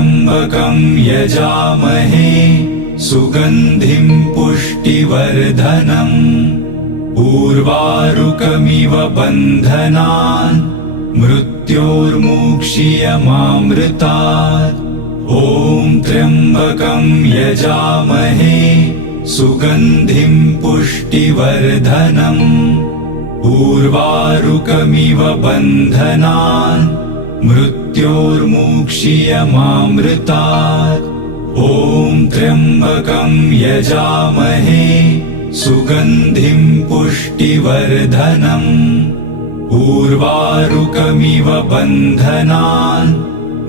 त्र्यम्बकं यजामहे सुगन्धिं पुष्टिवर्धनम् उर्वारुकमिव बन्धनान् मृत्योर्मुक्षीयमामृतात्। ॐ त्र्यम्बकं यजामहे सुगन्धिं पुष्टिवर्धनम् उर्वारुकमिव बन्धनान् मृत्योर्मुक्षीयमामृतात्। ॐ त्र्यम्बकं यजामहे सुगन्धिं पुष्टिवर्धनम् उर्वारुकमिव बन्धनान्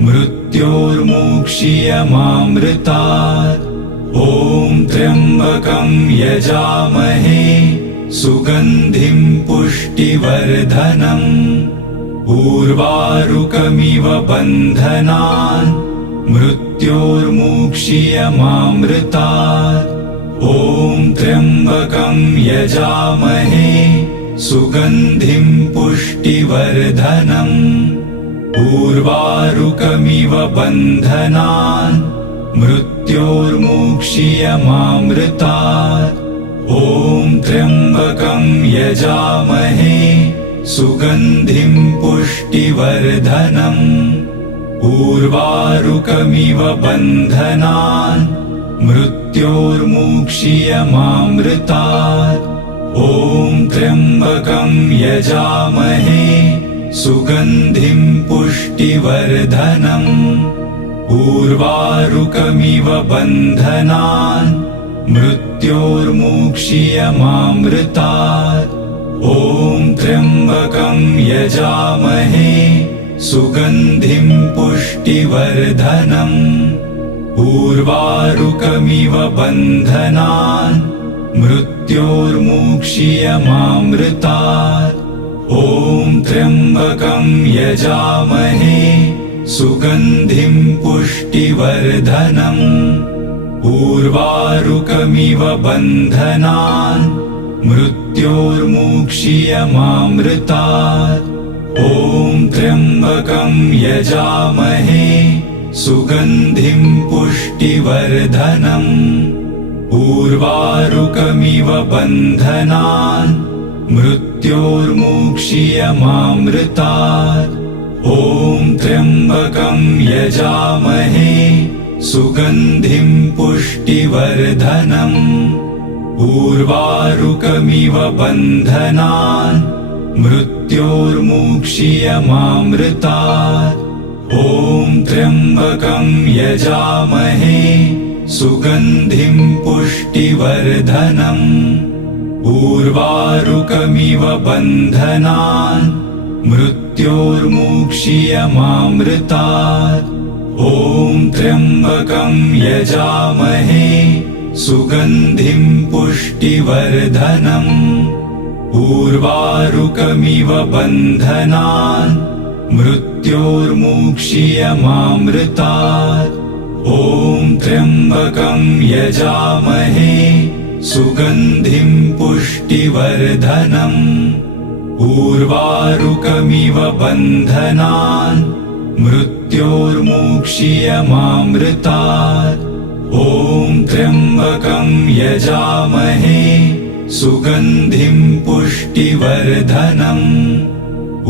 मृत्योर्मुक्षीयमामृतात्। ॐ त्र्यम्बकं यजामहे सुगन्धिं पुष्टिवर्धनम् उर्वारुकमिव बन्धनान् मृत्योर्मुक्षीयमामृतात्। ॐ त्र्यम्बकं यजामहे सुगन्धिं पुष्टिवर्धनम् उर्वारुकमिव बन्धनान् मृत्योर्मुक्षीयमामृतात्। ॐ त्र्यम्बकं यजामहे सुगन्धिं पुष्टिवर्धनम् उर्वारुकमिव बन्धनान् मृत्योर्मुक्षीयमामृतात्। ॐ त्र्यम्बकं यजामहे सुगन्धिं पुष्टिवर्धनम् उर्वारुकमिव बन्धनान् मृत्योर्मुक्षीयमामृतात्। ॐ त्र्यम्बकं यजामहे सुगन्धिं पुष्टिवर्धनम् उर्वारुकमिव बन्धनान् मृत्योर्मुक्षीयमामृतात्। ॐ त्र्यम्बकं यजामहे सुगन्धिं पुष्टिवर्धनम् उर्वारुकमिव बन्धनान् मृत्योर्मुक्षीयमामृतात्। ॐ त्र्यम्बकं यजामहे सुगन्धिं पुष्टिवर्धनम् उर्वारुकमिव बन्धनान् मृत्योर्मुक्षीयमामृतात्। ॐ त्र्यम्बकं यजामहे सुगन्धिं पुष्टिवर्धनम् उर्वारुकमिव बन्धनान् मृत्योर्मुक्षीयमामृतात्। ॐ त्र्यम्बकं यजामहे सुगन्धिं पुष्टिवर्धनम् उर्वारुकमिव बन्धनान् मृत्योर्मुक्षीयमामृतात्। ॐ त्र्यम्बकं यजामहे सुगन्धिं पुष्टिवर्धनम् उर्वारुकमिव बन्धनान् मृत्योर्मुक्षीयमामृतात्। ॐ त्र्यम्बकं यजामहे सुगन्धिं पुष्टिवर्धनम् उर्वारुकमिव बन्धनान् मृत्योर्मुक्षीयमामृतात्। ॐ त्र्यम्बकं यजामहे सुगन्धिं पुष्टिवर्धनम्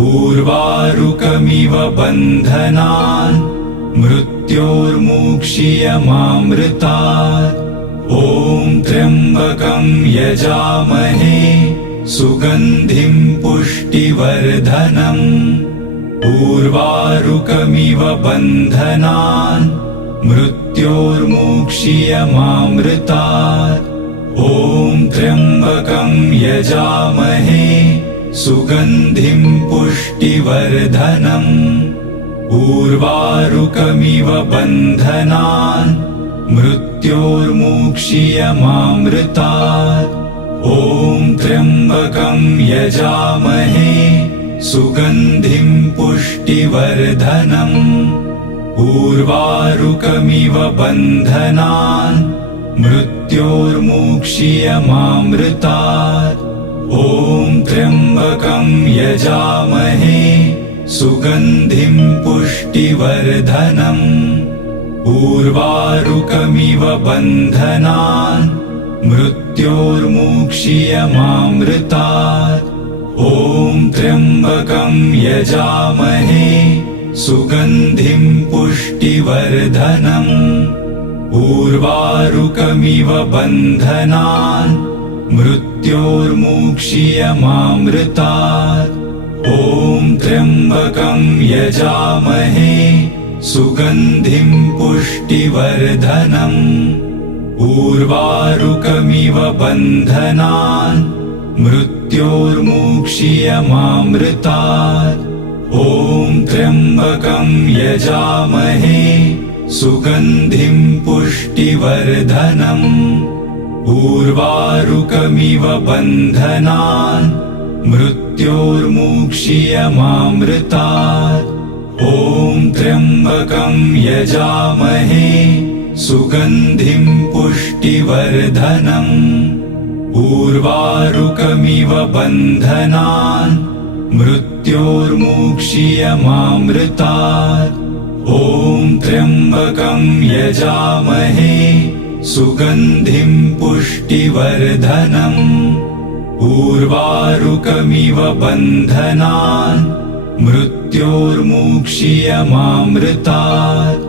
उर्वारुकमिव बन्धनान् मृत्योर्मुक्षीयमामृतात्। ॐ त्र्यम्बकं यजामहे सुगन्धिं पुष्टिवर्धनम् उर्वारुकमिव बन्धनान् मृत्योर्मुक्षीयमामृतात्। ॐ त्र्यम्बकं यजामहे सुगन्धिं पुष्टिवर्धनम् उर्वारुकमिव बन्धनान् मृत्योर्मुक्षीयमामृतात्। ॐ त्र्यम्बकं यजामहे सुगन्धिं पुष्टिवर्धनम् उर्वारुकमिव बन्धनान् मृत्योर्मुक्षीयमामृतात्। ॐ त्र्यम्बकं यजामहे सुगन्धिं पुष्टिवर्धनम् उर्वारुकमिव बन्धनान् मृत्योर्मुक्षीयमामृतात्। ॐ त्र्यम्बकं यजामहे सुगन्धिं पुष्टिवर्धनम्। उर्वारुकमिव बन्धनान् मृत्योर्मुक्षीयमामृतात्। ॐ त्र्यम्बकं यजामहे सुगन्धिं पुष्टिवर्धनम्। उर्वारुकमिव बन्धनान् मृत्योर्मुक्षीयमामृतात्। ॐ त्र्यम्बकं यजामहे सुगन्धिं पुष्टिवर्धनम्। उर्वारुकमिव बन्धनान् मृत्योर्मुक्षीयमामृतात्। ॐ त्र्यम्बकं यजामहे सुगन्धिं पुष्टिवर्धनम्। उर्वारुकमिव बन्धनान् मृत्योर्मुक्षीयमामृतात्। ॐ त्र्यम्बकं यजामहे सुगन्धिं पुष्टिवर्धनम्। उर्वारुकमिव बन्धनान् मृत्योर्मुक्षीयमामृतात्।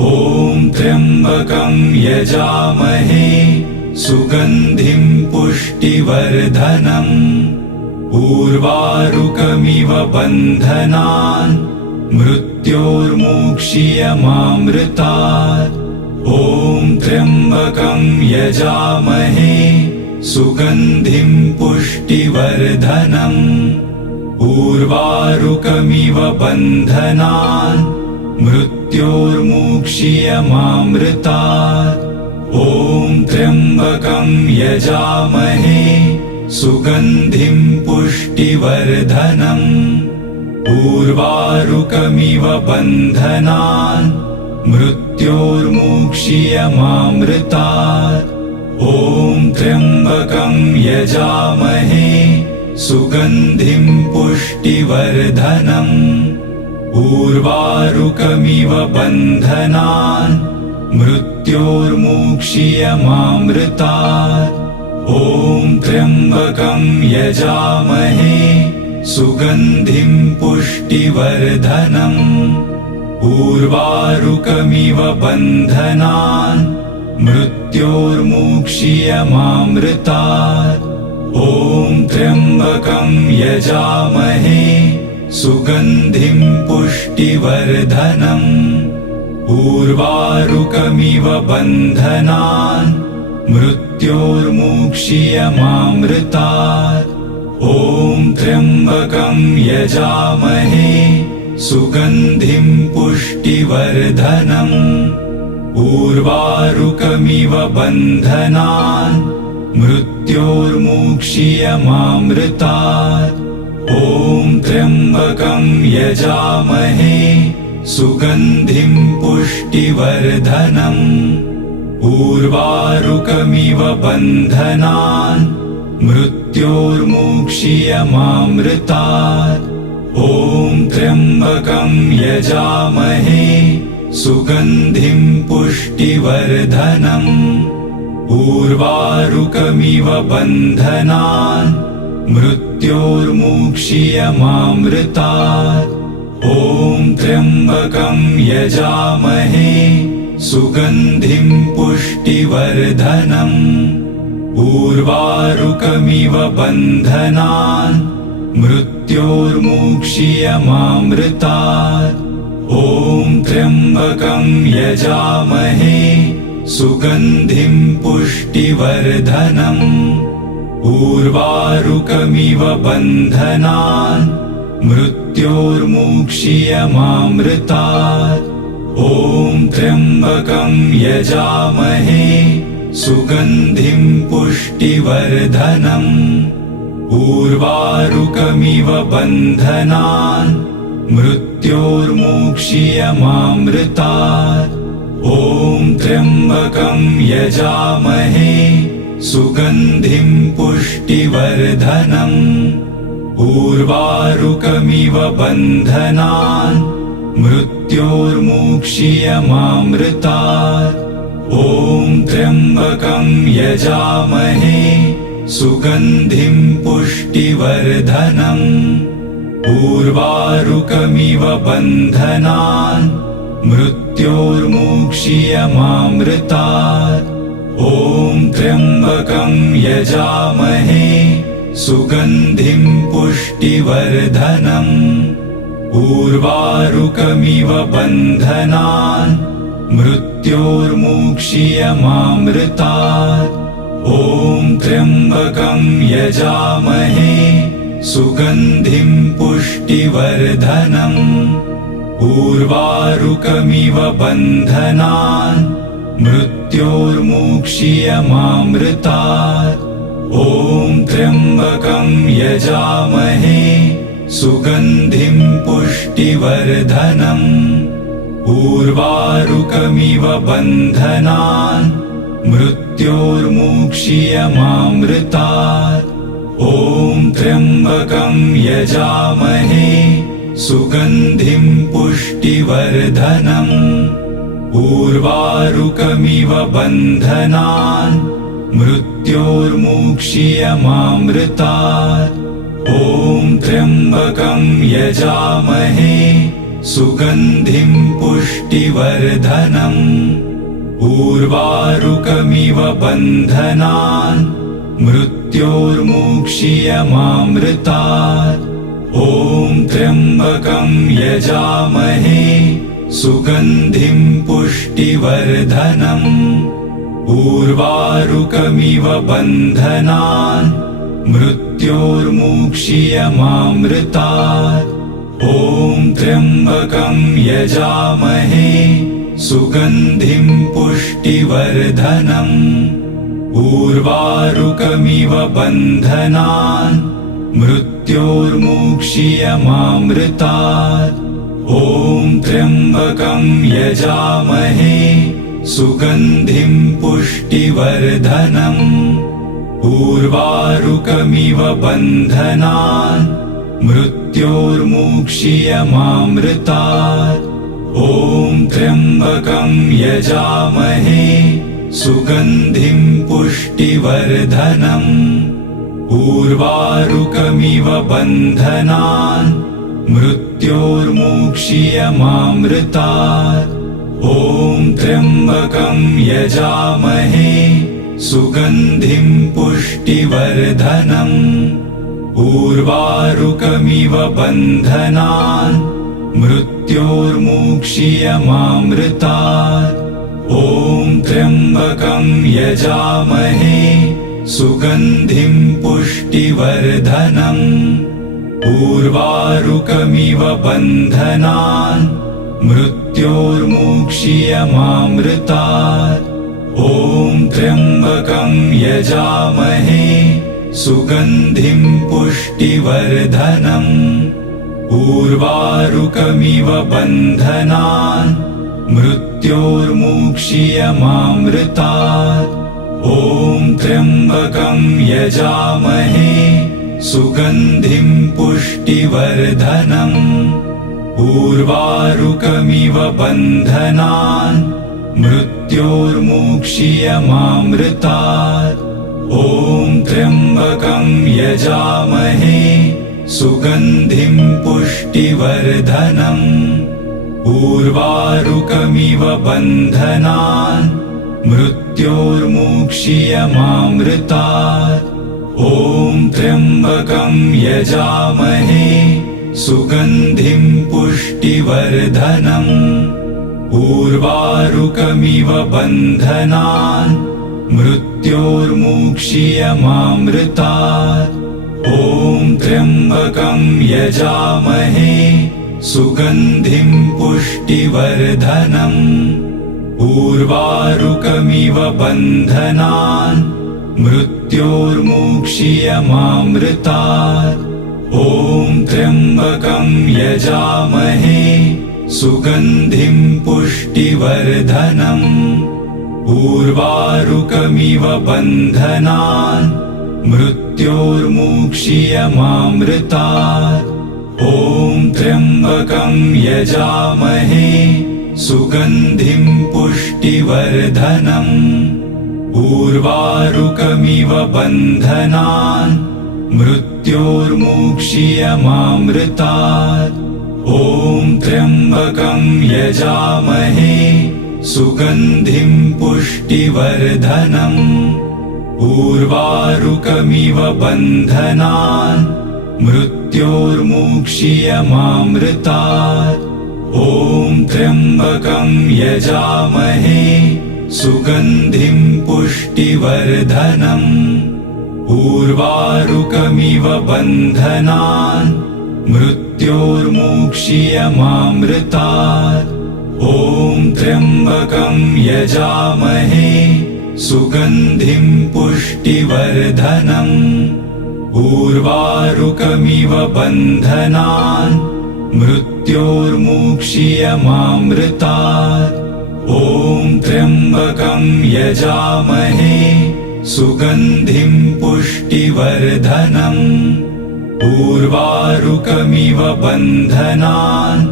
ॐ त्र्यम्बकं यजामहे सुगन्धिं पुष्टिवर्धनम्। उर्वारुकमिव बन्धनान् मृत्योर्मुक्षीयमामृतात्। ॐ त्र्यम्बकं यजामहे सुगन्धिं पुष्टिवर्धनम्। उर्वारुकमिव बन्धनान् मृत्योर्मुक्षीयमामृतात्। ॐ त्र्यम्बकं यजामहे सुगन्धिं पुष्टिवर्धनम्। उर्वारुकमिव बन्धनान् मृत्योर्मुक्षीयमामृतात्। ॐ त्र्यम्बकं यजामहे सुगन्धिं पुष्टिवर्धनम्। उर्वारुकमिव बन्धनान् मृत्योर्मुक्षीयमामृतात्। ॐ त्र्यम्बकं यजामहे सुगन्धिं पुष्टिवर्धनम्। उर्वारुकमिव बन्धनान् मृत्योर्मुक्षीयमामृतात्। ॐ त्र्यम्बकं यजामहे सुगन्धिं पुष्टिवर्धनम्। उर्वारुकमिव बन्धनान् मृत्योर्मुक्षीयमामृतात्। ॐ त्र्यम्बकं यजामहे सुगन्धिं पुष्टिवर्धनम्। उर्वारुकमिव बन्धनान् मृत्योर्मुक्षीयमामृतात्। ॐ त्र्यम्बकं यजामहे सुगन्धिं पुष्टिवर्धनम्। उर्वारुकमिव बन्धनान् मृत्योर्मुक्षीयमामृतात्। ॐ त्र्यम्बकं यजामहे सुगन्धिं पुष्टिवर्धनम्। उर्वारुकमिव बन्धनान् मृत्योर्मुक्षीयमामृतात्। ॐ त्र्यम्बकं यजामहे सुगन्धिं पुष्टिवर्धनम्। उर्वारुकमिव बन्धनान् मृत्योर्मुक्षीयमामृतात्। ॐ त्र्यम्बकं यजामहे सुगन्धिं पुष्टिवर्धनम्। उर्वारुकमिव बन्धनान् मृत्योर्मुक्षीयमामृतात्। ॐ त्र्यम्बकं यजामहे सुगन्धिं पुष्टिवर्धनम्। उर्वारुकमिव बन्धनान् मृत्योर्मुक्षीयमामृतात्। ॐ त्र्यम्बकं यजामहे सुगन्धिं पुष्टिवर्धनम्। उर्वारुकमिव बन्धनान् मृत्योर्मुक्षीयमामृतात्। ॐ त्र्यम्बकं यजामहे सुगन्धिं पुष्टिवर्धनम्। उर्वारुकमिव बन्धनान् मृत्योर्मुक्षीयमामृतात्। ॐ त्र्यम्बकं यजामहे सुगन्धिं पुष्टिवर्धनम्। उर्वारुकमिव बन्धनान् मृत्योर्मुक्षीयमामृतात्। ॐ त्र्यम्बकं यजामहे सुगन्धिं पुष्टिवर्धनम्। उर्वारुकमिव बन्धनान् मृत्योर्मुक्षीयमामृतात्। ॐ त्र्यम्बकं यजामहे सुगन्धिं पुष्टिवर्धनम्। उर्वारुकमिव बन्धनान् मृत्योर्मुक्षीयमामृतात्। ॐ त्र्यम्बकं यजामहे सुगन्धिं पुष्टिवर्धनम्। उर्वारुकमिव बन्धनान् मृत्योर्मुक्षीयमामृतात्। ॐ त्र्यम्बकं यजामहे सुगन्धिं पुष्टिवर्धनम्। उर्वारुकमिव बन्धनान् मृत्योर्मुक्षीयमामृतात्। ॐ त्र्यम्बकं यजामहे सुगन्धिं पुष्टिवर्धनम्। उर्वारुकमिव बन्धनान् मृत्योर्मुक्षीयमामृतात्। ॐ त्र्यम्बकं यजामहे सुगन्धिं पुष्टिवर्धनम्। उर्वारुकमिव बन्धनान् मृत्योर्मुक्षीयमामृतात्। ॐ त्र्यम्बकं यजामहे सुगन्धिं पुष्टिवर्धनम्। उर्वारुकमिव बन्धनान् मृत्योर्मुक्षीयमामृतात्। ॐ त्र्यम्बकं यजामहे सुगन्धिं पुष्टिवर्धनम्। उर्वारुकमिव बन्धनान् मृत्योर्मुक्षीयमामृतात्। ॐ त्र्यम्बकं यजामहे सुगन्धिं पुष्टिवर्धनम्। उर्वारुकमिव बन्धनान् मृत्योर्मुक्षीयमामृतात्। ॐ त्र्यम्बकं यजामहे सुगन्धिं पुष्टिवर्धनम्। उर्वारुकमिव बन्धनान् मृत्योर्मुक्षीयमामृतात्। ॐ त्र्यम्बकं यजामहे सुगन्धिं पुष्टिवर्धनम्। उर्वारुकमिव बन्धनान् मृत्योर्मुक्षीयमामृतात्। ॐ त्र्यम्बकं यजामहे सुगन्धिं पुष्टिवर्धनम्। उर्वारुकमिव बन्धनान् मृत्योर्मुक्षीयमामृतात्। ॐ त्र्यम्बकं यजामहे सुगन्धिं पुष्टिवर्धनम्। उर्वारुकमिव बन्धनान् मृत्योर्मुक्षीयमामृतात्। ॐ त्र्यम्बकं यजामहे सुगन्धिं पुष्टिवर्धनम्। उर्वारुकमिव बन्धनान् मृत्योर्मुक्षीयमामृतात्। ॐ त्र्यम्बकं यजामहे सुगन्धिं पुष्टिवर्धनम्। उर्वारुकमिव बन्धनान् मृत्योर्मुक्षीयमामृतात्। ॐ त्र्यम्बकं यजामहे सुगन्धिं पुष्टिवर्धनम्। उर्वारुकमिव बन्धनान् मृत्योर्मुक्षीयमामृतात्। ॐ त्र्यम्बकं यजामहे सुगन्धिं पुष्टिवर्धनम् उर्वारुकमिव बन्धनान् मृत्योर्मुक्षीयमामृतात् ॐ त्र्यम्बकं यजामहे सुगन्धिं पुष्टिवर्धनम् उर्वारुकमिव बन्धनान् मृत्योर्मुक्षीयमामृतात् ॐ त्र्यम्बकं यजामहे सुगन्धिं पुष्टिवर्धनम् उर्वारुकमिव बन्धनान् मृत्योर्मुक्षीयमामृतात् ॐ त्र्यम्बकं यजामहे सुगन्धिं पुष्टिवर्धनम् उर्वारुकमिव बन्धनान् मृत्योर्मुक्षीयमामृतात् ॐ त्र्यम्बकं यजामहे सुगन्धिं पुष्टिवर्धनम् उर्वारुकमिव बन्धनान्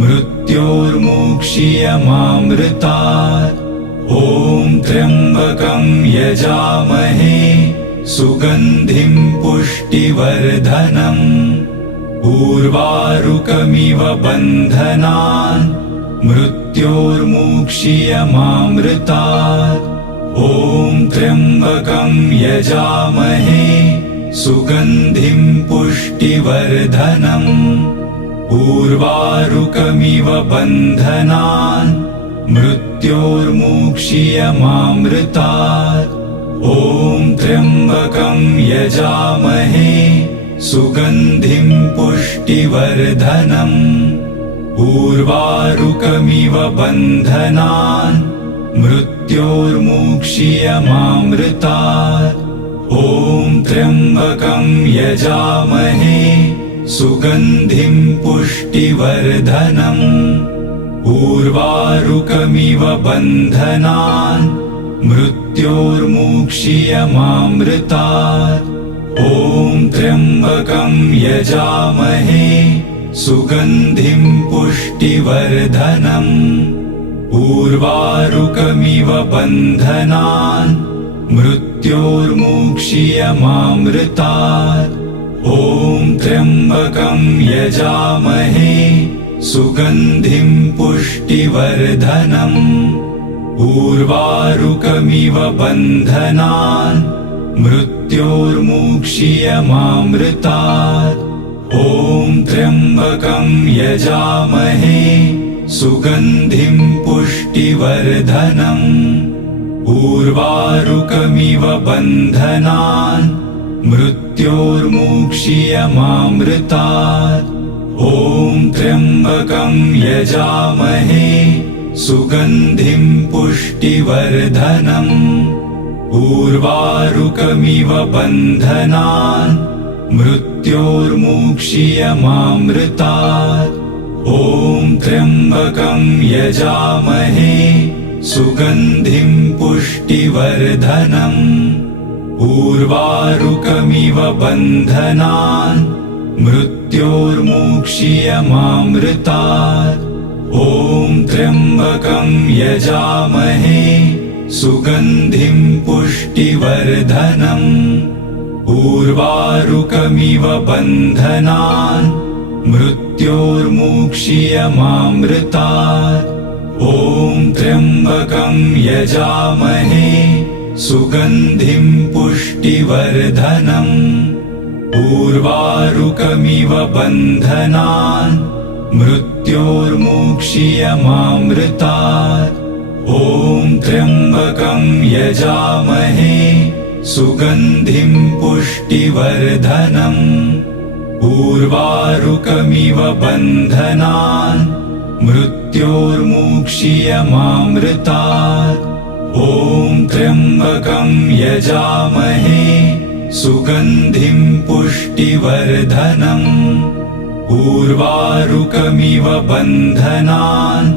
मृत्योर्मुक्षीयमामृतात् ॐ त्र्यम्बकं यजामहे सुगन्धिं पुष्टिवर्धनम् उर्वारुकमिव बन्धनान् मृत्योर्मुक्षीयमामृतात् ॐ त्र्यम्बकं यजामहे सुगन्धिं पुष्टिवर्धनम् उर्वारुकमिव बन्धनान् मृत्योर्मुक्षीयमामृतात् ॐ त्र्यम्बकं यजामहे सुगन्धिं पुष्टिवर्धनम् उर्वारुकमिव बन्धनान् मृत्योर्मुक्षीयमामृतात् ॐ त्र्यम्बकं यजामहे सुगन्धिं पुष्टिवर्धनम् उर्वारुकमिव बन्धनान् मृत्योर्मुक्षीयमामृतात् ॐ त्र्यम्बकं यजामहे सुगन्धिं पुष्टिवर्धनम् उर्वारुकमिव बन्धनान् मृत्योर्मुक्षीयमामृतात् ॐ त्र्यम्बकं यजामहे सुगन्धिं पुष्टिवर्धनम् उर्वारुकमिव बन्धनान् मृत्योर्मुक्षीयमामृतात् ॐ त्र्यम्बकं यजामहे सुगन्धिं पुष्टिवर्धनम् उर्वारुकमिव बन्धनान् मृत्योर्मुक्षीयमामृतात् ॐ त्र्यम्बकं यजामहे सुगन्धिं पुष्टिवर्धनम् उर्वारुकमिव बन्धनान् मृत्योर्मुक्षीयमामृतात् ॐ त्र्यम्बकं यजामहे सुगन्धिं पुष्टिवर्धनम् उर्वारुकमिव बन्धनान् मृत्योर्मुक्षीयमामृतात् ॐ त्र्यम्बकं यजामहे सुगन्धिं पुष्टिवर्धनम् उर्वारुकमिव बन्धनान् मृत्योर्मुक्षीयमामृतात् ॐ त्र्यम्बकं यजामहे सुगन्धिं पुष्टिवर्धनम् उर्वारुकमिव बन्धनान् मृत्योर्मुक्षीयमामृतात् ॐ त्र्यम्बकं यजामहे सुगन्धिं पुष्टिवर्धनम् उर्वारुकमिव बन्धनान् मृत्योर्मुक्षीयमामृतात् ॐ त्र्यम्बकं यजामहे सुगन्धिं पुष्टिवर्धनम् उर्वारुकमिव बन्धनान्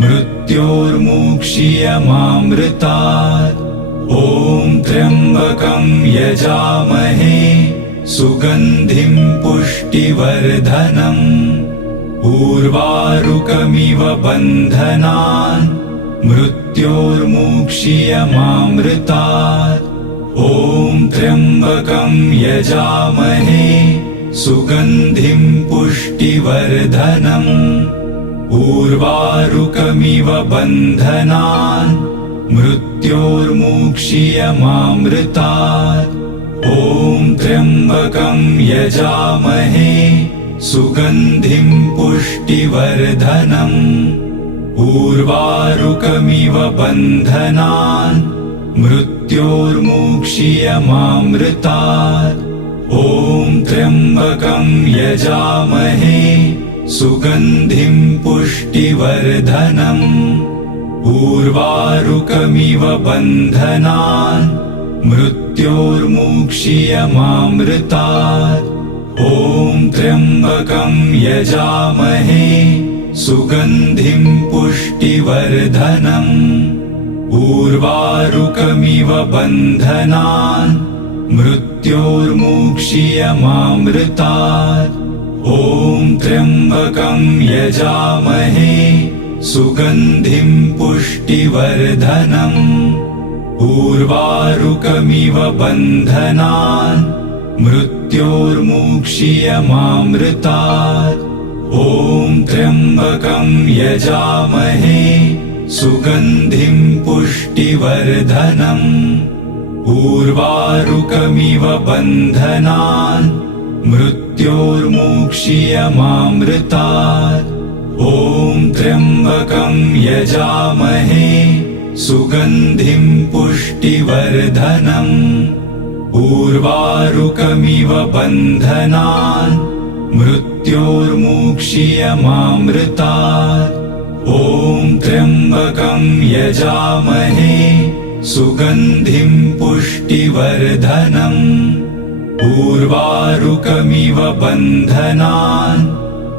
मृत्योर्मुक्षीयमामृतात् ॐ त्र्यम्बकं यजामहे सुगन्धिं पुष्टिवर्धनम् उर्वारुकमिव बन्धनान् मृत्योर्मुक्षीयमामृतात् ॐ त्र्यम्बकं यजामहे सुगन्धिं पुष्टिवर्धनम् उर्वारुकमिव बन्धनान् मृत्योर्मुक्षीयमामृतात् ॐ त्र्यम्बकं यजामहे सुगन्धिं पुष्टिवर्धनम् उर्वारुकमिव बन्धनान् मृत्योर्मुक्षीयमामृतात् ॐ त्र्यम्बकं यजामहे सुगन्धिं पुष्टिवर्धनम् उर्वारुकमिव बन्धनान् मृत्योर्मुक्षीयमामृतात् ॐ त्र्यम्बकं यजामहे सुगन्धिं पुष्टिवर्धनम् उर्वारुकमिव बन्धनान् मृत्योर्मुक्षीयमामृतात् ॐ त्र्यम्बकं यजामहे सुगन्धिं पुष्टिवर्धनम् उर्वारुकमिव बन्धनान् मृत्योर्मुक्षीयमामृतात् ॐ त्र्यम्बकं यजामहे सुगन्धिं पुष्टिवर्धनम् उर्वारुकमिव बन्धनान् मृत्योर्मुक्षीयमामृतात् ॐ त्र्यम्बकं यजामहे सुगन्धिं पुष्टिवर्धनम् उर्वारुकमिव बन्धनान् मृत्योर्मुक्षीयमामृतात् ॐ त्र्यम्बकं यजामहे सुगन्धिं पुष्टिवर्धनम् उर्वारुकमिव बन्धनान्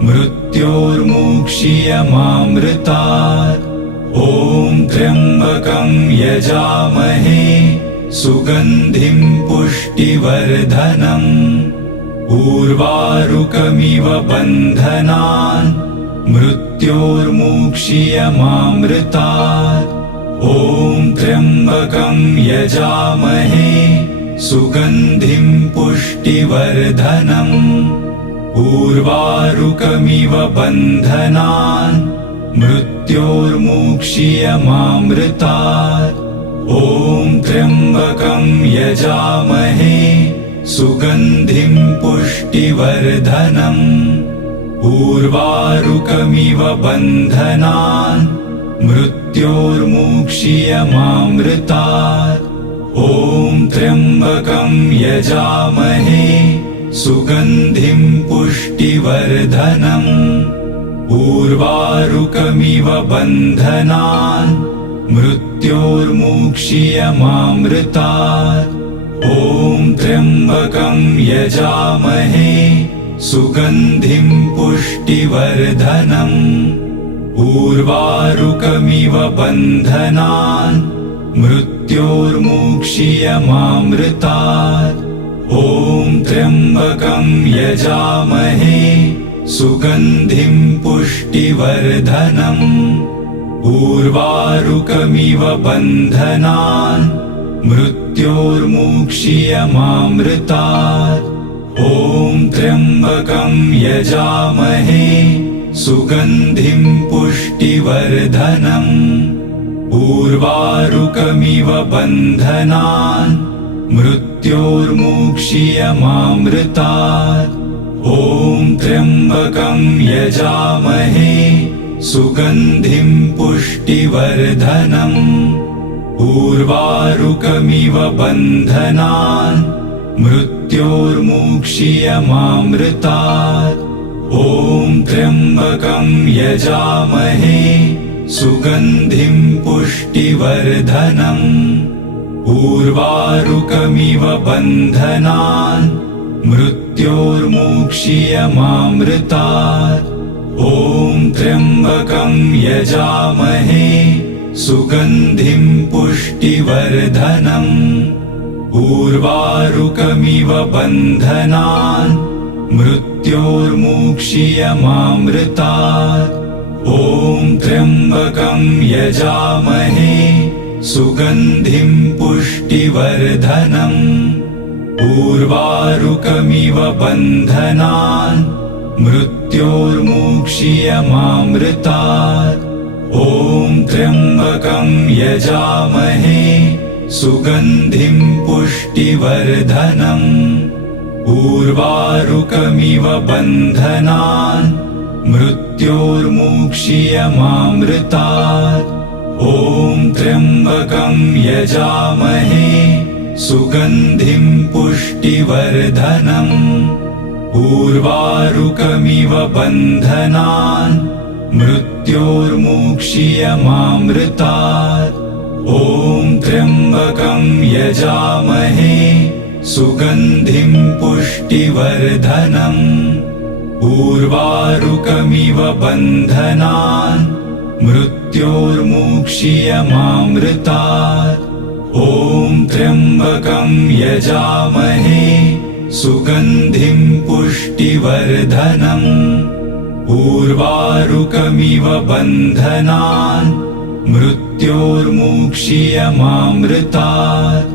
मृत्योर्मुक्षीयमामृतात् ॐ त्र्यम्बकं यजामहे सुगन्धिं पुष्टिवर्धनम् उर्वारुकमिव बन्धनान् मृत्योर्मुक्षीयमामृतात् ॐ त्र्यम्बकं यजामहे सुगन्धिं पुष्टिवर्धनम् उर्वारुकमिव बन्धनान् मृत्योर्मुक्षीयमामृतात् ॐ त्र्यम्बकं यजामहे सुगन्धिं पुष्टिवर्धनम् उर्वारुकमिव बन्धनान् मृत्योर्मुक्षीयमामृतात् ॐ त्र्यम्बकं यजामहे सुगन्धिं पुष्टिवर्धनम् उर्वारुकमिव बन्धनान् मृत्योर्मुक्षीयमामृतात् ॐ त्र्यम्बकं यजामहे सुगन्धिं पुष्टिवर्धनम् उर्वारुकमिव बन्धनान् मृत्योर्मुक्षीयमामृतात् ॐ त्र्यम्बकं यजामहे सुगन्धिं पुष्टिवर्धनम् उर्वारुकमिव बन्धनान् मृत्योर्मुक्षीयमामृतात् ॐ त्र्यम्बकं यजामहे सुगन्धिं पुष्टिवर्धनम् उर्वारुकमिव बन्धनान् मृत्योर्मुक्षीयमामृतात् ॐ त्र्यम्बकं यजामहे सुगन्धिं पुष्टिवर्धनम् उर्वारुकमिव बन्धनान् मृत्योर्मुक्षीयमामृतात् ॐ त्र्यम्बकं यजामहे सुगन्धिं पुष्टिवर्धनम् उर्वारुकमिव बन्धनान् मृत्योर्मुक्षीयमामृतात् ॐ त्र्यम्बकं यजामहे सुगन्धिं पुष्टिवर्धनम् उर्वारुकमिव बन्धनान् मृत्योर्मुक्षीयमामृतात्। ॐ त्र्यम्बकं यजामहे सुगन्धिं पुष्टिवर्धनम्। उर्वारुकमिव बन्धनान् मृत्योर्मुक्षीयमामृतात्। ॐ त्र्यम्बकं यजामहे सुगन्धिं पुष्टिवर्धनम्। उर्वारुकमिव बन्धनान् मृत्योर्मुक्षीयमामृतात्। ॐ त्र्यम्बकं यजामहे सुगन्धिं पुष्टिवर्धनम्। उर्वारुकमिव बन्धनान् मृत्योर्मुक्षीयमामृतात्। ॐ त्र्यम्बकं यजामहे सुगन्धिं पुष्टिवर्धनम्। उर्वारुकमिव बन्धनान् मृत्योर्मुक्षीयमामृतात्। ॐ त्र्यम्बकं यजामहे सुगन्धिं पुष्टिवर्धनम्। उर्वारुकमिव बन्धनान् मृत्योर्मुक्षीयमामृतात्।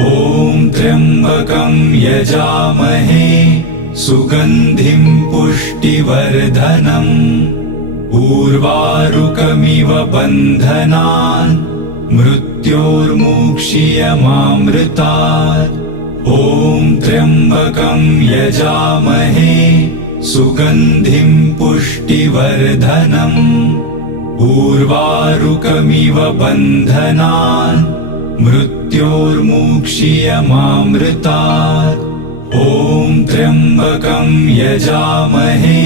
ॐ त्र्यम्बकं यजामहे सुगन्धिं पुष्टिवर्धनम्। उर्वारुकमिव बन्धनान् मृत्योर्मुक्षीयमामृतात्। ॐ त्र्यम्बकं यजामहे सुगन्धिं पुष्टिवर्धनम्। उर्वारुकमिव बन्धनान् मृत्योर्मुक्षीयमामृतात्। ॐ त्र्यम्बकं यजामहे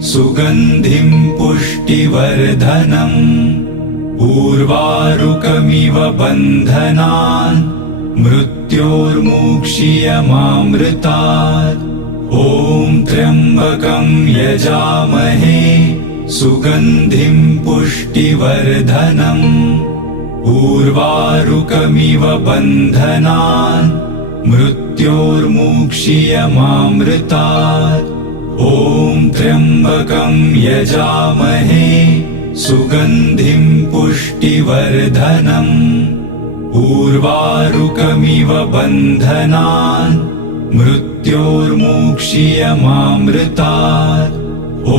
सुगन्धिं पुष्टिवर्धनम्। उर्वारुकमिव बन्धनान् मृत्योर्मुक्षीयमामृतात्। ॐ त्र्यम्बकं यजामहे सुगन्धिं पुष्टिवर्धनम्। उर्वारुकमिव बन्धनान् मृत्योर्मुक्षीयमामृतात्। ॐ त्र्यम्बकं यजामहे सुगन्धिं पुष्टिवर्धनम्। उर्वारुकमिव बन्धनान् मृत्योर्मुक्षीयमामृतात्। ॐ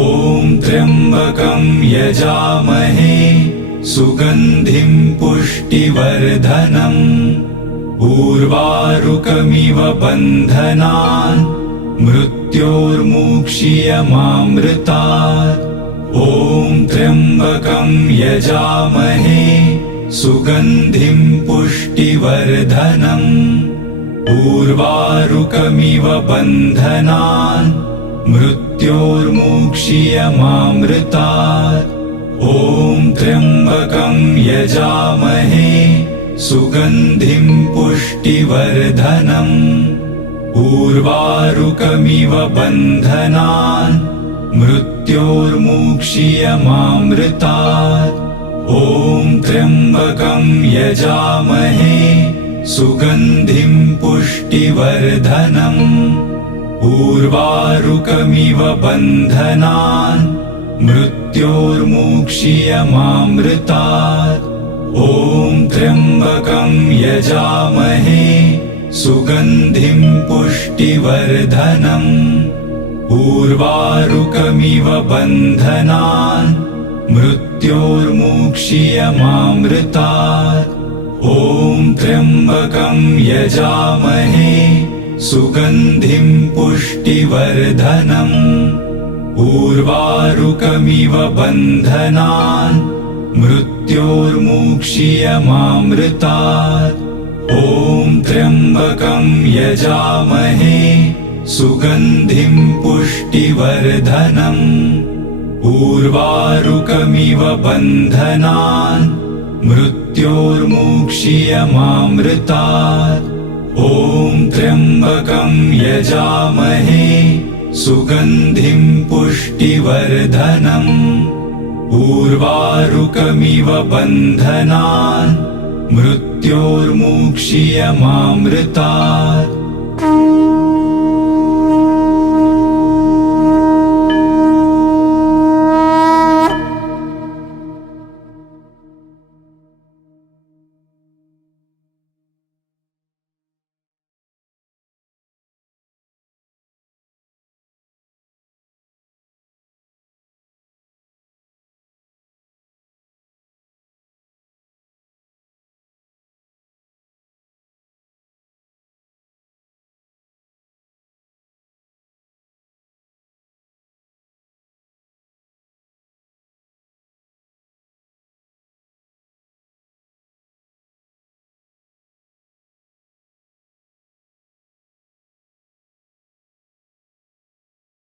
त्र्यम्बकं यजामहे सुगन्धिं पुष्टिवर्धनम्। उर्वारुकमिव बन्धनान् मृत्योर्मुक्षीयमामृतात्। ॐ त्र्यम्बकं यजामहे सुगन्धिं पुष्टिवर्धनम्। उर्वारुकमिव बन्धनान् मृत्योर्मुक्षीयमामृतात्। ॐ त्र्यम्बकं यजामहे सुगन्धिं पुष्टिवर्धनम्। उर्वारुकमिव बन्धनान् मृत्योर्मुक्षीयमामृतात्। ॐ त्र्यम्बकं यजामहे सुगन्धिं पुष्टिवर्धनम्। उर्वारुकमिव बन्धनान् मृत्योर्मुक्षीयमामृतात्। ॐ त्र्यम्बकं यजामहे सुगन्धिं पुष्टिवर्धनम्। उर्वारुकमिव बन्धनान् मृत्योर्मुक्षीयमामृतात्। ॐ त्र्यम्बकं यजामहे सुगन्धिं पुष्टिवर्धनम्। उर्वारुकमिव बन्धनान् मृत्योर्मुक्षीयमामृतात्। ॐ त्र्यम्बकं यजामहे सुगन्धिं पुष्टिवर्धनम्। उर्वारुकमिव बन्धनान् मृत्योर्मुक्षीयमामृतात्। ॐ त्र्यम्बकं यजामहे सुगन्धिं पुष्टिवर्धनम्। उर्वारुकमिव बन्धनान् मृत्योर्मुक्षीयमामृतात्